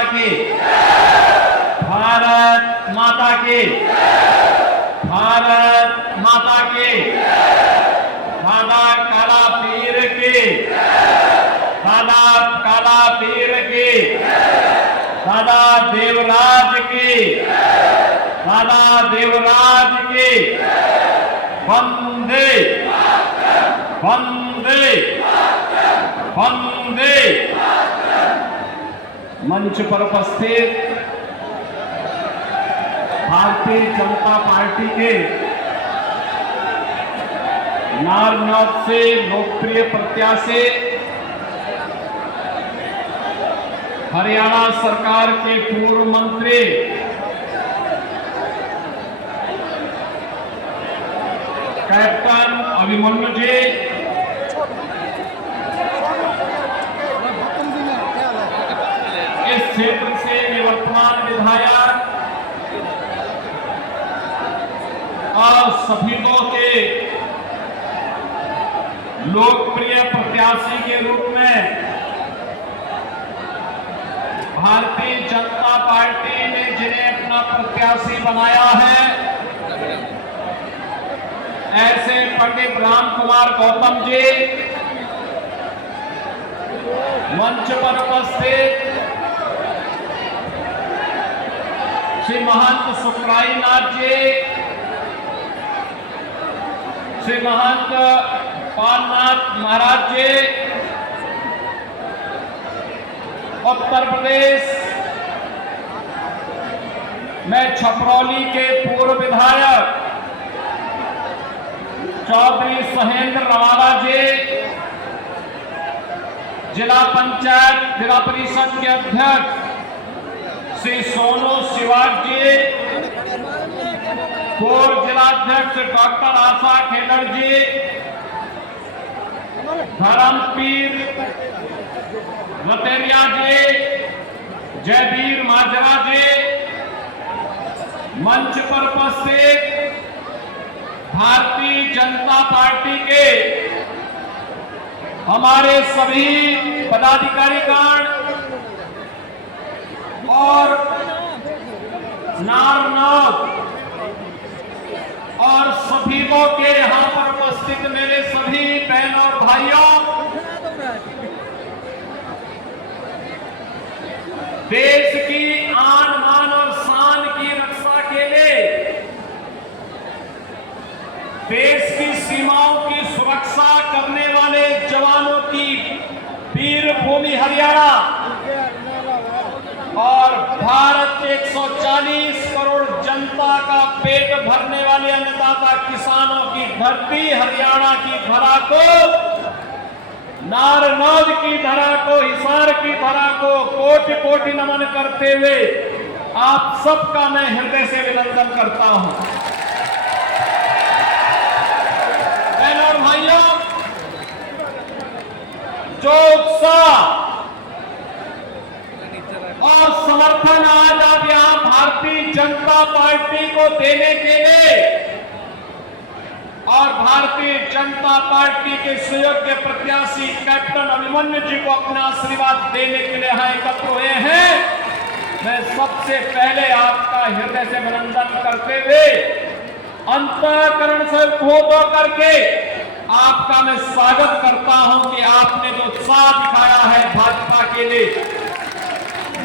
माता की, भारत माता की, भारत माता की, दादा काला पीर की, दादा काला पीर की, दादा देवराज की, दादा देवराज की। वंदे वंदे वंदे। मंच पर उपस्थित भारतीय जनता पार्टी के नारनौल से लोकप्रिय प्रत्याशी, हरियाणा सरकार के पूर्व मंत्री कैप्टन अभिमन्यु जी, इस क्षेत्र से निवर्तमान विधायक और शहीदों के लोकप्रिय प्रत्याशी के रूप में भारतीय जनता पार्टी ने जिन्हें अपना प्रत्याशी बनाया है, ऐसे पंडित राम कुमार गौतम जी, मंच पर उपस्थित श्री महंत सुखराई नाथ जी, श्री महंत पालनाथ महाराज जी, उत्तर प्रदेश में छपरौली के पूर्व विधायक चौधरी सहेंद्र रवाला जी, जिला पंचायत जिला परिषद के अध्यक्ष श्री सोनू शिवाग जी, पूर्व जिलाध्यक्ष डॉक्टर आशा खेलड़ जी, धर्मपीर रतेरिया जी, जयवीर माजरा जी, मंच पर उपस्थित भारतीय जनता पार्टी के हमारे सभी पदाधिकारीगण और नारनौल और शहीदों के यहां पर उपस्थित मेरे सभी बहन और भाइयों, देश की आन मान और शान की रक्षा के लिए, देश की सीमाओं की सुरक्षा करने वाले जवानों की वीर भूमि हरियाणा और भारत के 140 करोड़ जनता का पेट भरने वाले अन्नदाता किसानों की धरती हरियाणा की धरा को, नारनौल की धरा को, हिसार की धरा को कोटि कोटि नमन करते हुए आप सबका मैं हृदय से अभिनंदन करता हूं। बहनों और भाइयों, जो उत्साह और समर्थन आज आप यहां भारतीय जनता पार्टी को देने के लिए और भारतीय जनता पार्टी के सुयोग्य प्रत्याशी कैप्टन अभिमन्यु जी को अपना आशीर्वाद देने के लिए यहां एकत्र हुए हैं, मैं सबसे पहले आपका हृदय से अभिनंदन करते हुए अंतःकरण से उद्बोध करके आपका मैं स्वागत करता हूं कि आपने जो उत्साह दिखाया है भाजपा के लिए,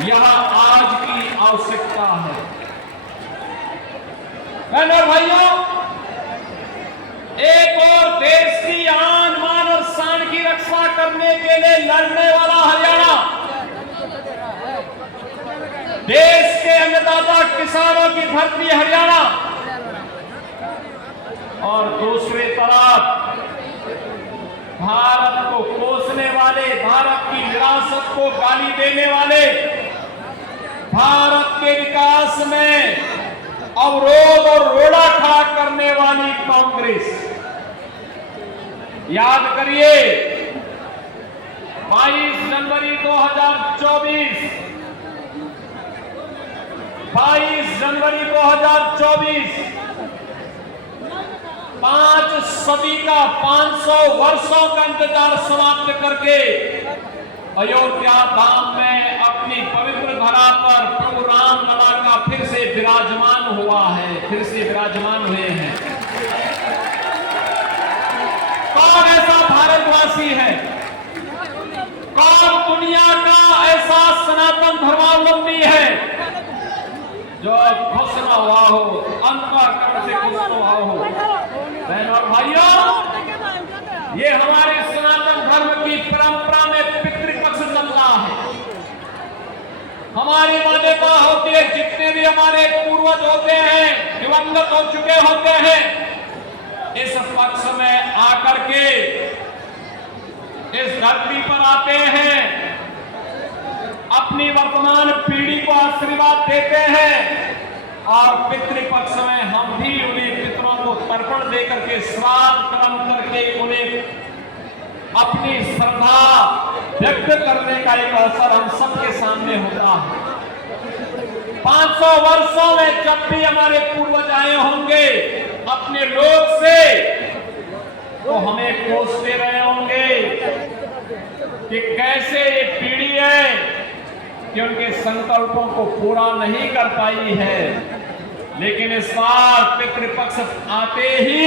यह आज की आवश्यकता है। बहनों भाइयों, एक और देश की आन मान और शान की रक्षा करने के लिए लड़ने वाला हरियाणा, देश के अन्नदाता किसानों की धरती हरियाणा, और दूसरी तरफ भारत को कोसने वाले, भारत की विरासत को गाली देने वाले, भारत के विकास में अवरोध और रोड़ा खड़ा करने वाली कांग्रेस। याद करिए 22 जनवरी 2024, 22 जनवरी 2024 5 सदी का 500 वर्षों का इंतजार समाप्त करके अयोध्या धाम में अपनी पवित्र धरा पर प्रभु रामलला का फिर से विराजमान हुआ है, फिर से विराजमान हुए हैं। कौन ऐसा भारतवासी है, कौन दुनिया का ऐसा सनातन धर्मावलंबी है जो खुश न हुआ हो, अंतःकरण से खुश न हुआ हो? बहनों और भाइयों, ये हमारे सनातन धर्म की परंपरा में पितृपक्ष चल रहा है। हमारी मान्यता होती है जितने भी हमारे पूर्वज होते हैं, दिवंगत हो चुके होते हैं, इस पक्ष में आकर के इस धरती पर आते हैं, अपनी वर्तमान पीढ़ी को आशीर्वाद देते हैं और पितृपक्ष में हम भी उन्हें पितरों को तर्पण देकर के श्राद्ध कर्म करके उन्हें अपनी श्रद्धा व्यक्त करने का एक अवसर हम सबके सामने होता है। 500 वर्षों में जब भी हमारे पूर्वज आए होंगे अपने लोक से, तो हमें कोसते रहे होंगे कि कैसे ये पीढ़ी है कि उनके संकल्पों को पूरा नहीं कर पाई है। लेकिन इस बार पितृपक्ष आते ही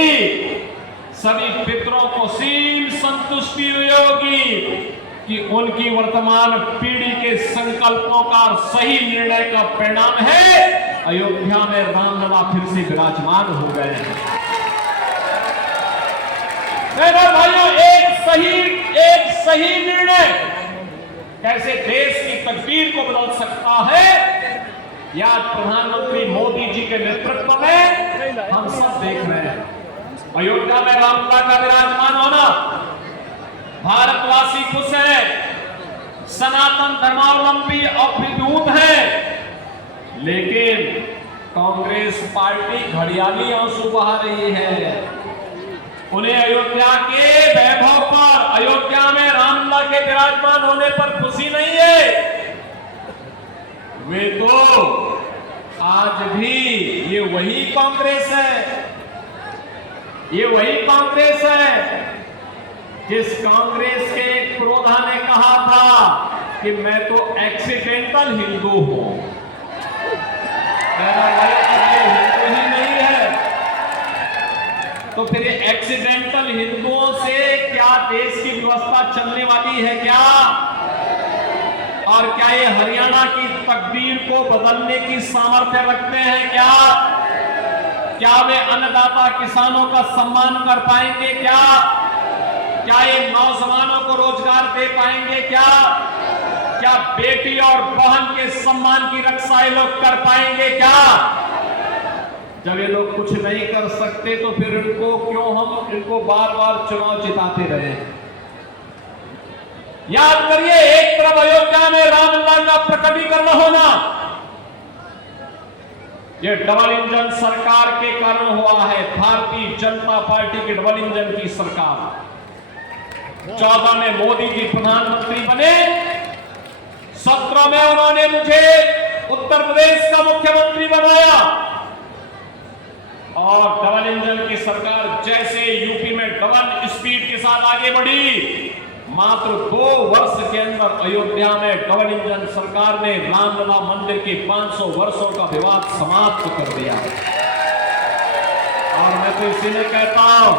सभी पितरों को सीम संतुष्टि हुई होगी कि उनकी वर्तमान पीढ़ी के संकल्पों का सही निर्णय का परिणाम है अयोध्या में रामलला फिर से विराजमान हो गए हैं। भाइयों, एक सही निर्णय कैसे देश की तकदीर को बदल सकता है, या प्रधानमंत्री मोदी जी के नेतृत्व में हम सब देख रहे हैं। अयोध्या में रामलला का विराजमान होना, भारतवासी खुश है, सनातन धर्मावलंबी अभिभूत है, लेकिन कांग्रेस पार्टी घड़ियाली आंसू बहा रही है। उन्हें अयोध्या के वैभव पर, अयोध्या में रामलला के विराजमान होने पर खुशी नहीं है। वे तो आज भी ये वही कांग्रेस है, ये वही कांग्रेस है जिस कांग्रेस के एक पुरोधा ने कहा था कि मैं तो एक्सीडेंटल हिंदू हूं। हिंदू ही नहीं है तो फिर एक्सीडेंटल हिंदुओं से क्या देश की व्यवस्था चलने वाली है क्या? और क्या ये हरियाणा की तकदीर को बदलने की सामर्थ्य रखते हैं क्या? क्या वे अन्नदाता किसानों का सम्मान कर पाएंगे क्या? क्या ये नौजवानों को रोजगार दे पाएंगे क्या? क्या बेटी और बहन के सम्मान की रक्षा ये लोग कर पाएंगे क्या? जब ये लोग कुछ नहीं कर सकते तो फिर इनको बार बार चुनाव जिताते रहे। याद करिए, एक तरफ अयोध्या में रामलला का प्रकटीकरण होना, यह डबल इंजन सरकार के कारण हुआ है। भारतीय जनता पार्टी की डबल इंजन की सरकार। 14 में मोदी जी प्रधानमंत्री बने, 17 में उन्होंने मुझे उत्तर प्रदेश का मुख्यमंत्री बनाया और डबल इंजन की सरकार जैसे यूपी में डबल स्पीड के साथ आगे बढ़ी, मात्र 2 वर्ष के अंदर अयोध्या में डबल इंजन सरकार ने रामलला मंदिर के 500 वर्षों का विवाद समाप्त कर दिया। और मैं तो इसीलिए कहता हूं,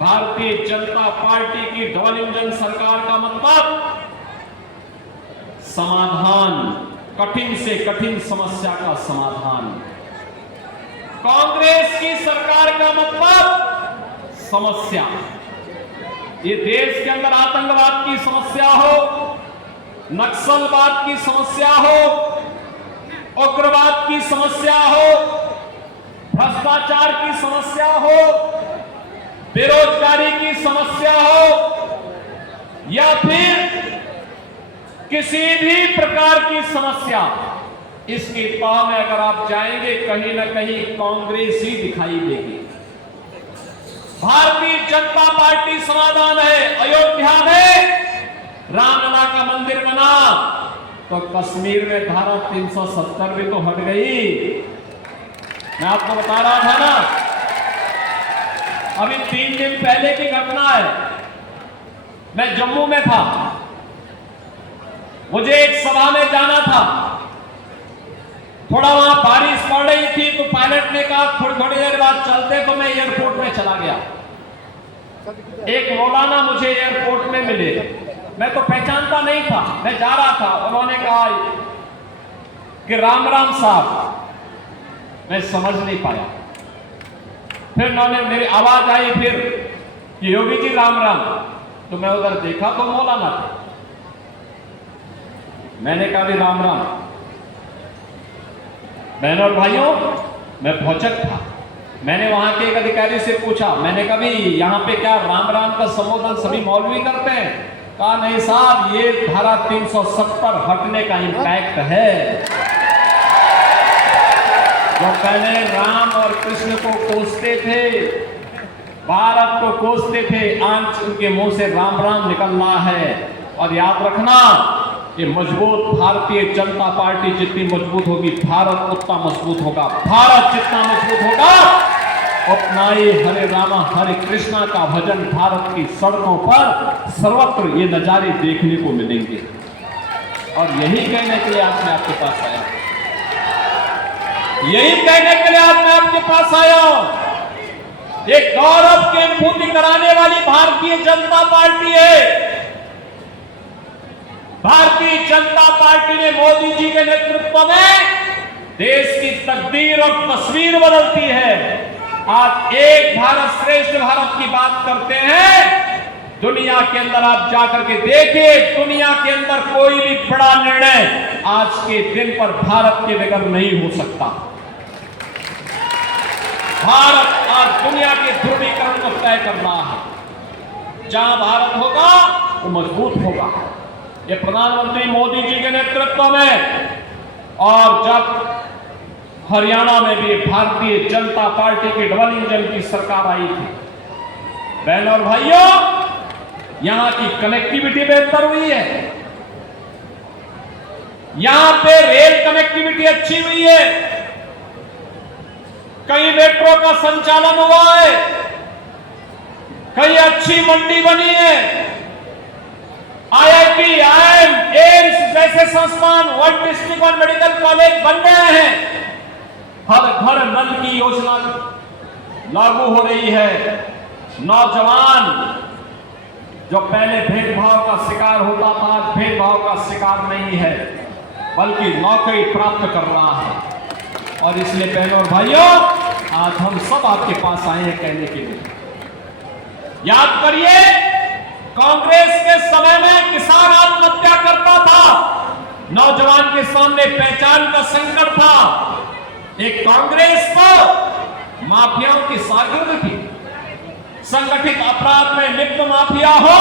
भारतीय जनता पार्टी की डबल इंजन सरकार का मतलब समाधान, कठिन से कठिन समस्या का समाधान। कांग्रेस की सरकार का मतलब समस्या। ये देश के अंदर आतंकवाद की समस्या हो, नक्सलवाद की समस्या हो, उग्रवाद की समस्या हो, भ्रष्टाचार की समस्या हो, बेरोजगारी की समस्या हो, या फिर किसी भी प्रकार की समस्या, इसकी तह में अगर आप जाएंगे कहीं ना कहीं कांग्रेस ही दिखाई देगी। भारतीय जनता पार्टी समाधान है। अयोध्या में रामलला का मंदिर बना तो कश्मीर में धारा 370 भी तो हट गई। मैं आपको बता रहा था ना, अभी 3 दिन पहले की घटना है। मैं जम्मू में था, मुझे एक सभा में जाना था, थोड़ा वहां बारिश पड़ रही थी तो पायलट ने कहा थोड़ी देर बाद चलते, तो मैं एयरपोर्ट में चला गया। एक मौलाना मुझे एयरपोर्ट में मिले, मैं तो पहचानता नहीं था, मैं जा रहा था। उन्होंने कहा कि राम राम साहब। मैं समझ नहीं पाया। फिर उन्होंने, मेरी आवाज आई फिर कि योगी जी राम राम। तो मैं उधर देखा तो मौलाना था। मैंने कहा भी राम राम। बहनों और भाइयों, मैं भौचक था। मैंने वहां के एक अधिकारी से पूछा, मैंने कहा भी यहाँ पे क्या राम राम का संबोधन सभी मौलवी करते हैं? कहा नहीं साहब, ये धारा 370 हटने का इम्पैक्ट है। जो पहले राम और कृष्ण को कोसते थे, भारत को कोसते थे, आज उनके मुंह से राम राम निकल रहा है। और याद रखना, ये मजबूत भारतीय जनता पार्टी जितनी मजबूत होगी, भारत उतना मजबूत होगा। भारत जितना मजबूत होगा, उतना ही हरे रामा हरे कृष्णा का भजन भारत की सड़कों पर सर्वत्र ये नजारे देखने को मिलेंगे। और यही कहने के लिए आज मैं आपके पास आया हूं, यही कहने के लिए आज मैं आपके पास आया हूं। एक गौरव की अनुभूति कराने वाली भारतीय जनता पार्टी है। भारतीय जनता पार्टी ने मोदी जी के नेतृत्व में देश की तकदीर और तस्वीर बदलती है। आज एक भारत श्रेष्ठ भारत की बात करते हैं। दुनिया के अंदर आप जाकर के देखिए, दुनिया के अंदर कोई भी बड़ा निर्णय आज के दिन पर भारत के बगैर नहीं हो सकता। भारत आज दुनिया के ध्रुवीकरण को तय कर रहा है। जहां भारत होगा वो मजबूत होगा। ये प्रधानमंत्री मोदी जी के नेतृत्व में, और जब हरियाणा में भी भारतीय जनता पार्टी की डबल इंजन की सरकार आई थी, बहनों और भाइयों, यहां की कनेक्टिविटी बेहतर हुई है। यहां पे रेल कनेक्टिविटी अच्छी हुई है, कई मेट्रो का संचालन हुआ है, कई अच्छी मंडी बनी है, IIT, IIM, एम्स जैसे संस्थान, वन डिस्ट्रिक्ट और मेडिकल कॉलेज बन गए हैं। हर घर नल की योजना लागू हो रही है। नौजवान जो पहले भेदभाव का शिकार होता था, आज भेदभाव का शिकार नहीं है, बल्कि नौकरी प्राप्त कर रहा है। और इसलिए बहनों और भाइयों, आज हम सब आपके पास आए हैं कहने के लिए, याद करिए, कांग्रेस के समय में किसान आत्महत्या करता था, नौजवान के सामने पहचान का संकट था। एक कांग्रेस को माफियाओं की सागिर्द थी। संगठित अपराध में लिप्त माफिया हो,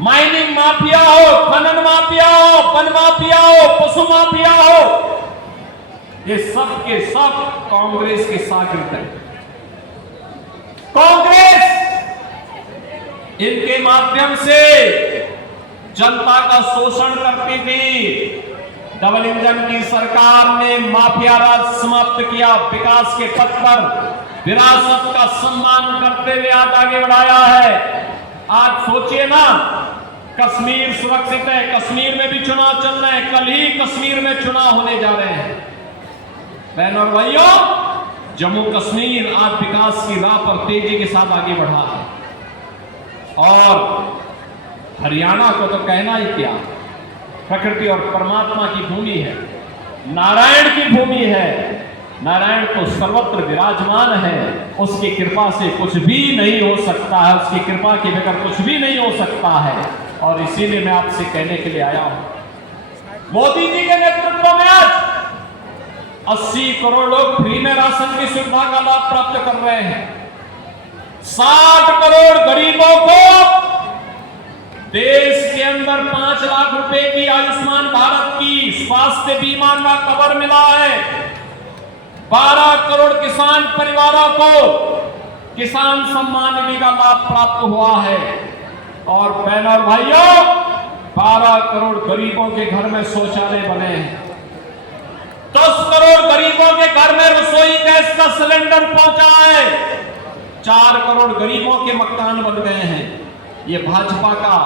माइनिंग माफिया हो, खनन माफिया हो, वन माफिया हो, पशु माफिया हो, ये सब के सब कांग्रेस के सागिर्द हैं। कांग्रेस इनके माध्यम से जनता का शोषण करती थी। डबल इंजन की सरकार ने माफिया राज समाप्त किया, विकास के पथ पर विरासत का सम्मान करते हुए आज आगे बढ़ाया है। आज सोचिए ना, कश्मीर सुरक्षित है, कश्मीर में भी चुनाव चल रहे हैं, कल ही कश्मीर में चुनाव होने जा रहे हैं। बहनों और भाइयों, जम्मू कश्मीर आज विकास की राह पर तेजी के साथ आगे बढ़ा है। और हरियाणा को तो कहना ही क्या, प्रकृति और परमात्मा की भूमि है, नारायण की भूमि है। नारायण तो सर्वत्र विराजमान है, उसकी कृपा से कुछ भी नहीं हो सकता है, उसकी कृपा के बगैर कुछ भी नहीं हो सकता है। और इसीलिए मैं आपसे कहने के लिए आया हूं, मोदी जी के नेतृत्व में आज 80 करोड़ लोग फ्री में राशन की सुविधा का लाभ प्राप्त कर रहे हैं। 60 करोड़ गरीबों को देश के अंदर 5 लाख रुपए की आयुष्मान भारत की स्वास्थ्य बीमा का कवर मिला है। 12 करोड़ किसान परिवारों को किसान सम्मान निधि का लाभ प्राप्त हुआ है। और बहनों और भाइयों, 12 करोड़ गरीबों के घर में शौचालय बने हैं। 10 करोड़ गरीबों के घर में रसोई गैस का सिलेंडर पहुंचा है। 4 करोड़ गरीबों के मकान बन गए हैं। ये भाजपा का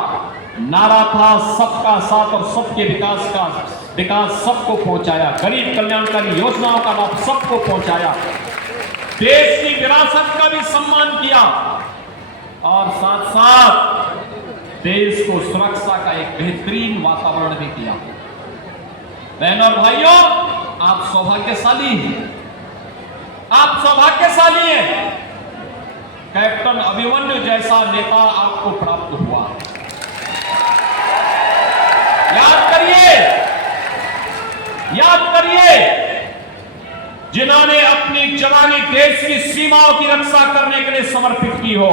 नारा था सबका साथ और सबके विकास का। विकास सबको पहुंचाया, गरीब कल्याणकारी योजनाओं का लाभ सबको पहुंचाया, देश की विरासत का भी सम्मान किया और साथ साथ देश को सुरक्षा का एक बेहतरीन वातावरण भी किया। बहनों और भाइयों, आप सौभाग्यशाली हैं, आप सौभाग्यशाली हैं। कैप्टन अभिमन्यु जैसा नेता आपको प्राप्त हुआ। याद करिए जिन्होंने अपनी जवानी देश की सीमाओं की रक्षा करने के लिए समर्पित की हो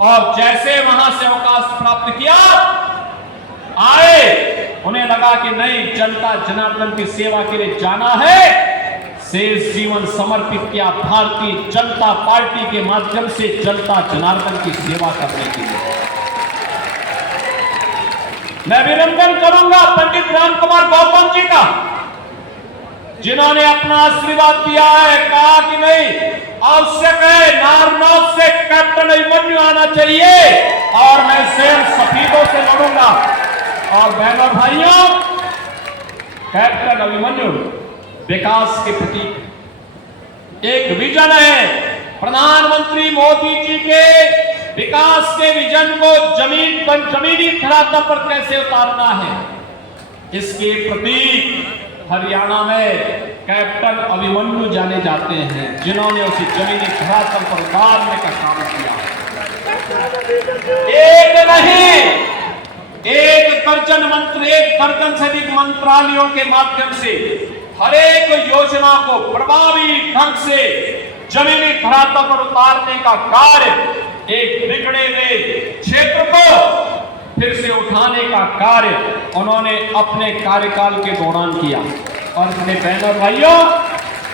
और जैसे वहां से अवकाश प्राप्त किया आए, उन्हें लगा कि नहीं, जनता जनार्दन की सेवा के लिए जाना है, शेष जीवन समर्पित किया भारतीय जनता पार्टी के माध्यम से जनता जनार्दन की सेवा करने के लिए। मैं अभिनंदन करूंगा पंडित रामकुमार गौतम जी का, जिन्होंने अपना आशीर्वाद दिया है, कहा कि नहीं, आवश्यक है नारनौल से कैप्टन अभिमन्यु आना चाहिए और मैं शेर सफेदों से लड़ूंगा। और बहनों भाइयों, कैप्टन अभिमन्यु विकास के प्रतीक, एक विजन है प्रधानमंत्री मोदी जी के विकास के विजन को जमीनी धरातल पर कैसे उतारना है, इसके प्रतीक हरियाणा में कैप्टन अभिमन्यु जाने जाते हैं, जिन्होंने उसे जमीनी धरातल पर उतारने का काम किया। एक नहीं, एक दर्जन से अधिक मंत्रालयों के माध्यम से हर एक योजना को प्रभावी ढंग से जमीनी धरातल पर उतारने का कार्य, एक बिगड़े हुए क्षेत्र को फिर से उठाने का कार्य उन्होंने अपने कार्यकाल के दौरान किया। और अपने बहनों भाइयों,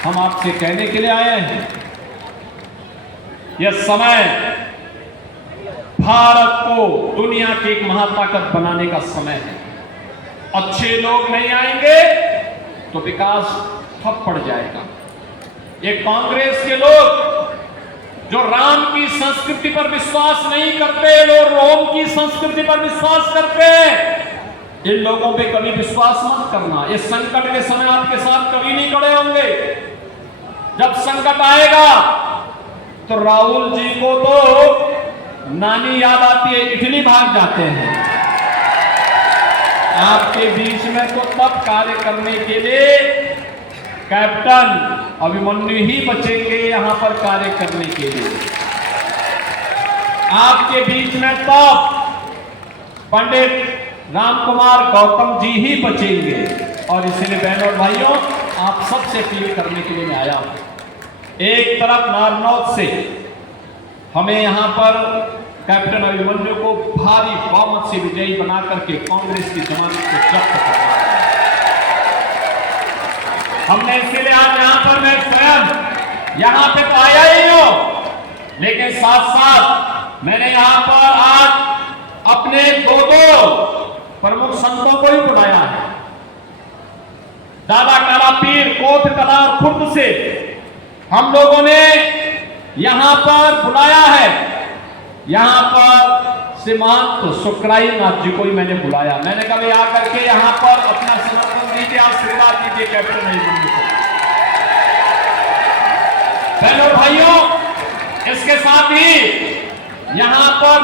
हम आपसे कहने के लिए आए हैं, यह समय भारत को दुनिया की एक महाताकत बनाने का समय है। अच्छे लोग नहीं आएंगे तो विकास ठप पड़ जाएगा। ये कांग्रेस के लोग जो राम की संस्कृति पर विश्वास नहीं करते, लोग रोम की संस्कृति पर विश्वास करते हैं, इन लोगों पे कभी विश्वास मत करना। ये संकट के समय आपके साथ कभी नहीं खड़े होंगे। जब संकट आएगा तो राहुल जी को तो नानी याद आती है, इटली भाग जाते हैं। आपके बीच में तो तब कार्य करने के लिए कैप्टन अभिमन्यु ही बचेंगे यहां पर कार्य करने के लिए। आपके बीच में तो पंडित रामकुमार गौतम जी ही बचेंगे। और इसलिए बहनों और भाइयों, आप सबसे अपील करने के लिए मैं आया हूं। एक तरफ नारनौल से हमें यहां पर कैप्टन अभिमन्यु को भारी बहुमत से विजयी बना करके कांग्रेस की जमानत को जब्त करना है। हमने इसलिए आज यहां पर मैं स्वयं यहां पे तो आया ही हूं, लेकिन साथ साथ मैंने यहां पर आज अपने दो प्रमुख संतों को ही बुलाया है। दादा काला पीर कोट कला और खुर्द से हम लोगों ने यहां पर बुलाया है। यहां पर सीमांत सुकराई नाथ जी को ही मैंने बुलाया। मैंने कभी आकर के यहां पर अपना समर्थन दीजिए, आशीर्वाद दीजिए कैप्टन अभिमन्यु को। बहनों भाइयों, इसके साथ ही यहां पर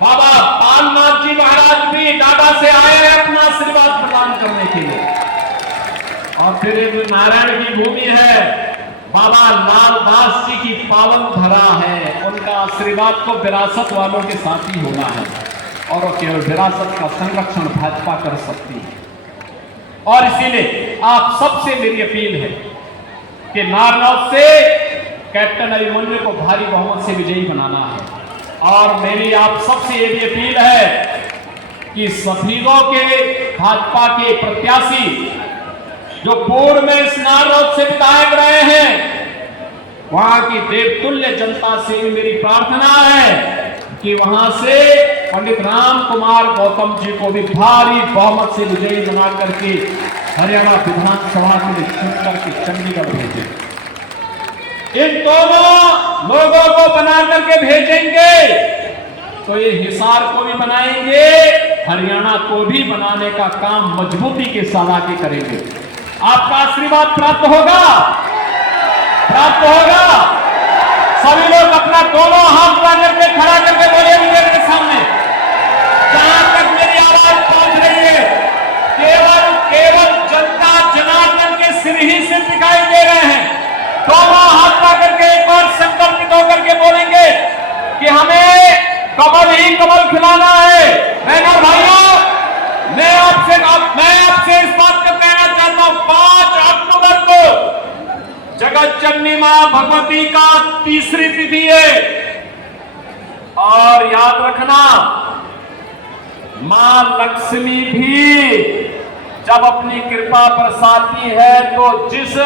बाबा पालनाथ जी महाराज भी डाटा से आए हैं अपना आशीर्वाद प्रदान करने के लिए। और फिर नारायण की भूमि है, बाबा लालदास जी की पावन धरा है, उनका आशीर्वाद तो विरासत वालों के साथ ही होना है और केवल विरासत का संरक्षण भाजपा कर सकती है। और इसीलिए आप सबसे मेरी अपील है कि नारनौल से कैप्टन अभिमन्यु को भारी बहुमत से विजयी बनाना है। और मेरी आप सबसे ये भी अपील है कि सफीदों के भाजपा के प्रत्याशी जो पूर्व में इस नारनौल से विधायक रहे हैं, वहां की देवतुल्य जनता से भी मेरी प्रार्थना है कि वहां से पंडित रामकुमार गौतम जी को भी भारी बहुमत से विजयी बना करके हरियाणा विधानसभा के लिए चुन करके चंडीगढ़ भेजें। इन दोनों लोगों को बना करके भेजेंगे तो ये हिसार को भी बनाएंगे, हरियाणा को भी बनाने का काम मजबूती के साथ आगे करेंगे। आपका आशीर्वाद प्राप्त होगा, प्राप्त होगा। सभी लोग अपना दोनों हाथ करके खड़ा करके बोलिए मीडिया के सामने, जहां तक मेरी आवाज पहुंच रही है, केवल केवल जनता जनार्दन के सिर ही सिर दिखाई दे रहे हैं। दोनों हाथ करके एक बार संकल्पित होकर के बोलेंगे कि हमें कमल ही कमल खिलाना है। बहनों भाइयों, मैं आपसे इस बात को कहना चाहता हूं, 5 अक्टूबर को जगत जननी मां भगवती का तीसरी तिथि है। और याद रखना, मां लक्ष्मी भी जब अपनी कृपा बरसाती है तो जिस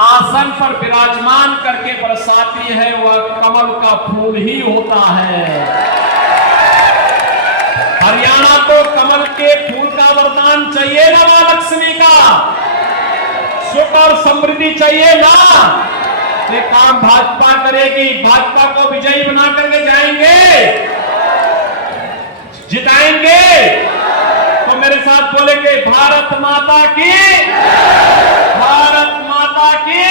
आसन पर विराजमान करके बरसाती है वह कमल का फूल ही होता है। हरियाणा को कमल के फूल का वरदान चाहिए ना मां लक्ष्मी का, सुख और समृद्धि चाहिए ना। ये काम भाजपा करेगी, भाजपा को विजयी बना करके जाएंगे, जिताएंगे। तो मेरे साथ बोलेंगे, भारत माता की, भारत माता की।